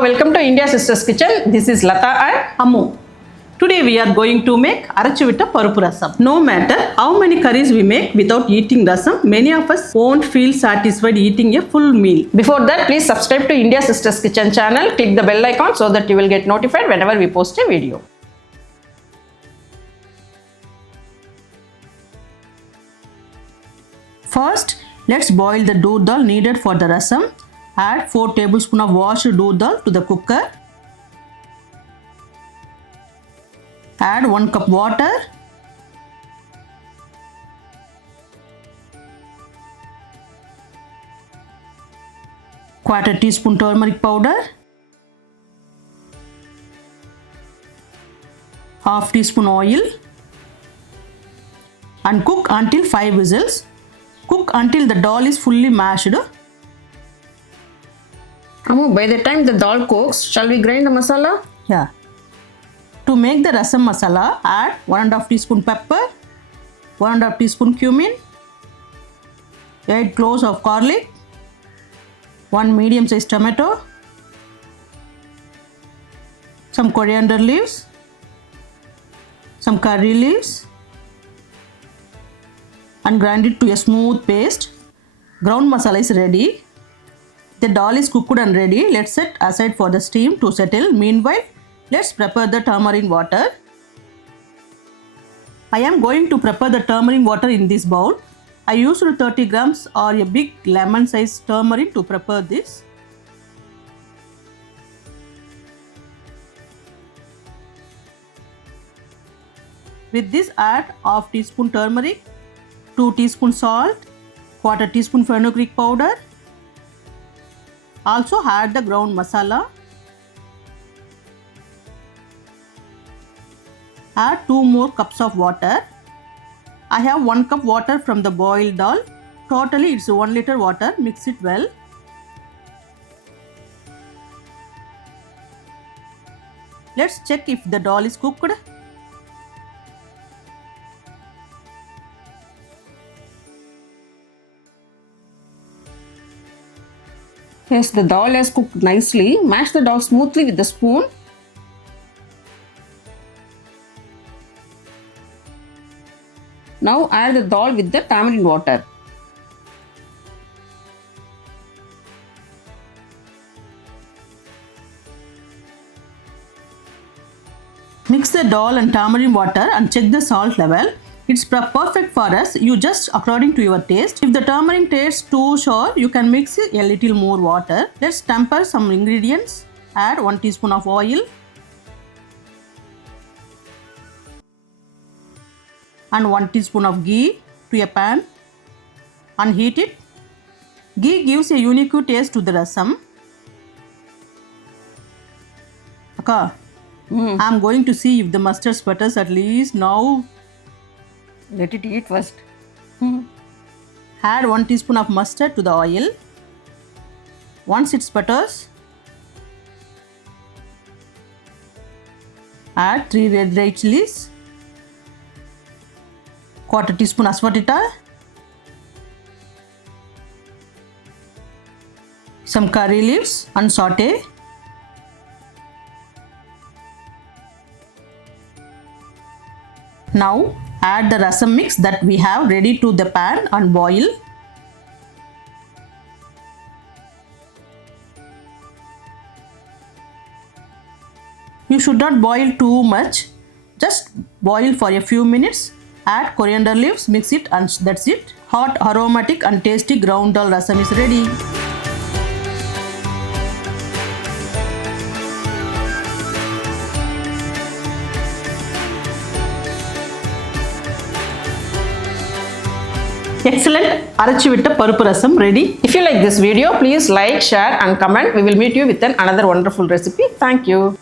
welcome to India Sisters Kitchen. This is Lata and Ammu. Today we are going to make Araichuvitta Paruppu Rasam. No matter how many curries we make without eating rasam, many of us won't feel satisfied eating a full meal. Before that, please subscribe to India Sisters Kitchen channel. Click the bell icon so that you will get notified whenever we post a video. First, let's boil the Toor Dal needed for the rasam. Add 4 tablespoons of washed Toor Dal to the cooker. Add 1 cup water. Quarter teaspoon turmeric powder. Half teaspoon oil. And cook until 5 whistles. Cook until the dal is fully mashed. Ammu, by the time the dal cooks, shall we grind the masala? Yeah. To make the rasam masala, add 1.5 teaspoon pepper, 1.5 teaspoon cumin, 8 cloves of garlic, 1 medium sized tomato, some coriander leaves, some curry leaves, and grind it to a smooth paste. Ground masala is ready. The dal is cooked and ready. Let's set aside for the steam to settle. Meanwhile, let's prepare the tamarind water. I am going to prepare the tamarind water in this bowl. I used 30 grams or a big lemon size tamarind to prepare this. With this, add half teaspoon turmeric, 2 teaspoon salt, quarter teaspoon fenugreek powder. Also add the ground masala. Add 2 more cups of water. I have 1 cup water from the boiled dal. Totally it's 1 liter water. Mix it well. Let's check if the dal is cooked. Yes, the dal has cooked nicely. Mash the dal smoothly with the spoon. Now add the dal with the tamarind water. Mix the dal and tamarind water and check the salt level. It's perfect for us. You just according to your taste. If the tamarind tastes too sour, you can mix a little more water. Let's temper some ingredients. Add 1 teaspoon of oil and 1 teaspoon of ghee to a pan and heat it. Ghee gives a unique taste to the rasam. Akka, I'm going to see if the mustard sputters at least now. Let it eat first. Add 1 teaspoon of mustard to the oil. Once it sputters, add 3 red chillies, quarter teaspoon asafoetida, some curry leaves and saute. Now add the rasam mix that we have ready to the pan and boil. You should not boil too much. Just boil for a few minutes. Add coriander leaves, mix it, and that's it. Hot, aromatic and tasty ground dal rasam is ready. Excellent Araichuvitta Paruppu Rasam ready. If you like this video, please like, share and comment. We will meet you with another wonderful recipe. Thank you.